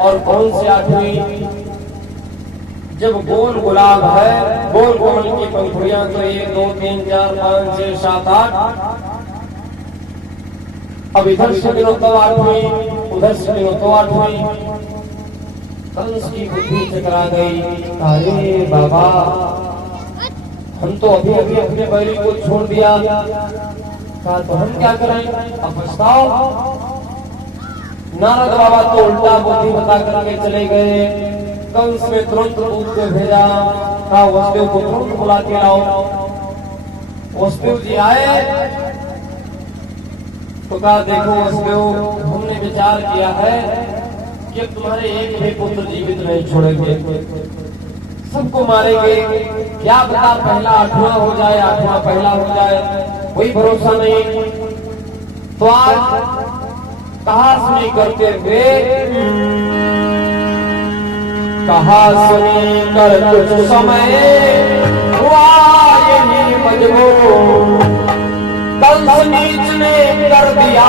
और कौन सी आठवीं? जब गोल गुलाब है, गोल कमल की पंखुड़ियां तो 1 2 3 4 5 6 7 8। अब इधर से गिनो तो आठवीं, उधर से गिनो तो आठवीं। कंस की बुद्धि चकरा गई। अरे बाबा, हम तो अभी अभी अपने बैरी को छोड़ दिया, कहा तो हम क्या करें? अब पछताओ। नारद बाबा तो उल्टा बुद्धि बता करके चले गए। कंस ने तुरंत दूत को भेजा, कहा वसुदेव को तुरंत बुला के लाओ। वसुदेव जी आए तो कहा देखो वसुदेव, हमने विचार किया है कि तुम्हारे एक भी पुत्र जीवित नहीं छोड़ेंगे, सबको मारेंगे। क्या पता पहला 8वां हो जाए, 8वां पहला हो जाए, कोई भरोसा नहीं। तो आज कहा सुनी करते हुए, कहा सुनी कर कुछ समय हुआ यही मजबूर। कंस नीच ने कर दिया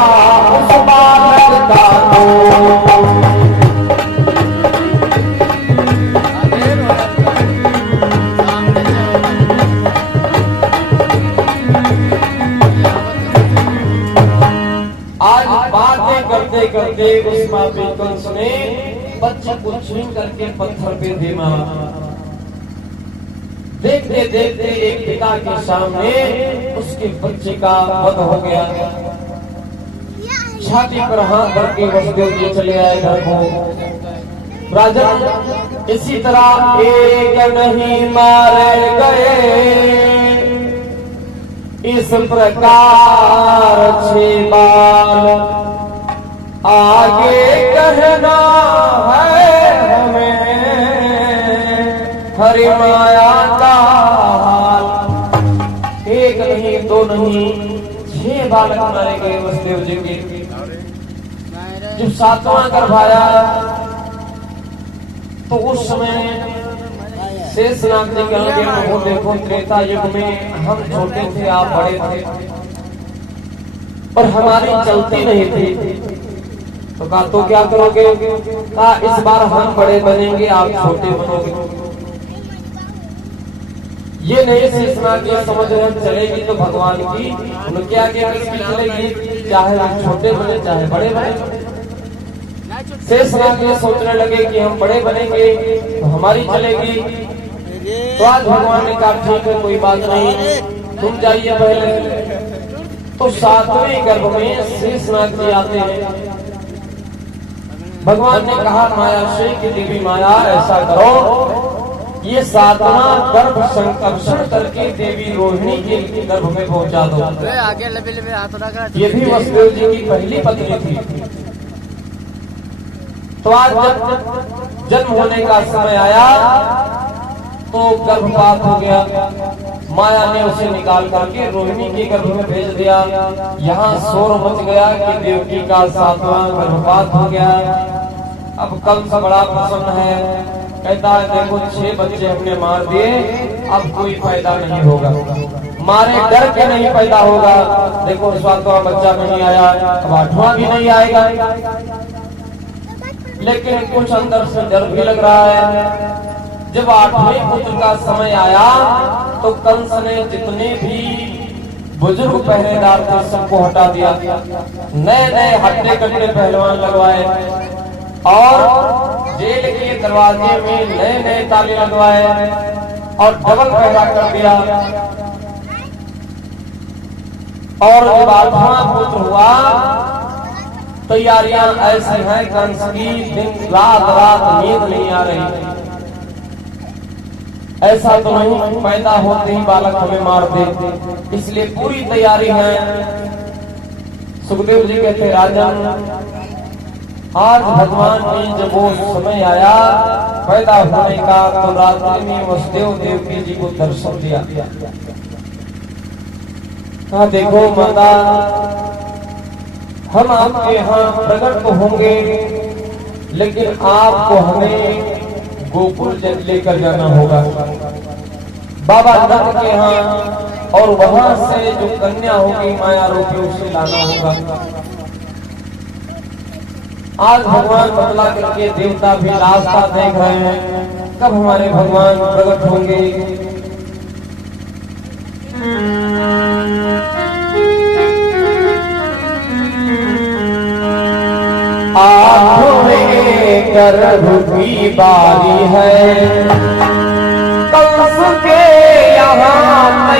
उस बालक का करते करते उस पापी कंस ने बच्चे को छीन करके पत्थर पे दे मारा। देखते देखते एक पिता के सामने उसके बच्चे का वध हो गया। छाती पर हाथ धर के वसुदेव जी चले आए घर को। राजन, इसी तरह एक नहीं मारे गए, इस प्रकार 6 बार आगे कहना है हमें हरि माया का हाल। 1 नहीं 2 नहीं 6 बालक मारे गए वसुदेव जी के। जब 7वां गर्भ आया तो उस समय शेषनाग जी कहेंगे वो देखो त्रेता युग में हम छोटे थे, आप बड़े थे और हमारी चलती नहीं थी। तो कहा तो क्या करोगे? कहा इस बार हम बड़े बनेंगे, आप छोटे बनोगे। ये नहीं शेषनाग जी समझ रहे चलेगी तो भगवान की उनके आगे किसकी चलेगी, चाहे हम छोटे बने चाहे बड़े बने। शेषनाग ये सोचने लगे कि हम बड़े बनेंगे तो हमारी चलेगी। तो आज भगवान ने कहा ठीक है कोई बात नहीं, तुम जाइए पहले। तो 7वें गर्भ में शेषनाग जी आते हैं। भगवान ने कहा माया से कि देवी माया ऐसा करो, ये 7वां गर्भ संकर्षण करके देवी रोहिणी के गर्भ में पहुंचा दो। आगे लबे लबे हाथ रखा। ये भी वसुदेव जी की पहली पत्नी थी। तो आज जब जन्म होने का समय आया तो गर्भपात हो गया। माया ने उसे निकाल करके रोहिणी के गर्भ में भेज दिया। यहाँ शोर मच गया कि देवकी का 7वां गर्भपात हो गया। अब कंस बड़ा प्रसन्न है, कहता है देखो 6 बच्चे हमने मार दिए, अब कोई पैदा नहीं होगा, मारे डर के नहीं पैदा होगा। देखो 7वां बच्चा नहीं आया, अब 8वां भी नहीं आएगा। लेकिन कुछ अंदर से डर भी लग रहा है। जब 8वें पुत्र का समय आया तो कंस ने जितने भी बुजुर्ग पहरेदार थे सबको हटा दिया। नए नए हट्टे कट्टे पहलवान लगवाए और जेल के दरवाजे में नए नए ताले लगवाए और डबल पहरा कर दिया। और जब 8वां पुत्र हुआ, तैयारियां ऐसी हैं कंस की, दिन रात नींद नहीं आ रही। ऐसा तो नहीं पैदा होते ही बालक हमें मार दे, इसलिए पूरी तैयारी है। सुखदेव जी कहते राजन, आज भगवान ने जब वो समय आया पैदा होने का तो रात्रि में वसुदेव देवकी जी को दर्शन दिया। कहा देखो माता, हम आपके यहाँ प्रकट तो होंगे लेकिन आपको हमें गोकुल लेकर जाना होगा, बाबा नंद के यहाँ, और वहां से जो कन्या होगी माया रूपी उसे लाना होगा। आज भगवान बदला करके देवता भी रास्ता देख रहे हैं, कब हमारे भगवान प्रकट होंगे। आठवें गर्भ की बारी है, कंस के यहाँ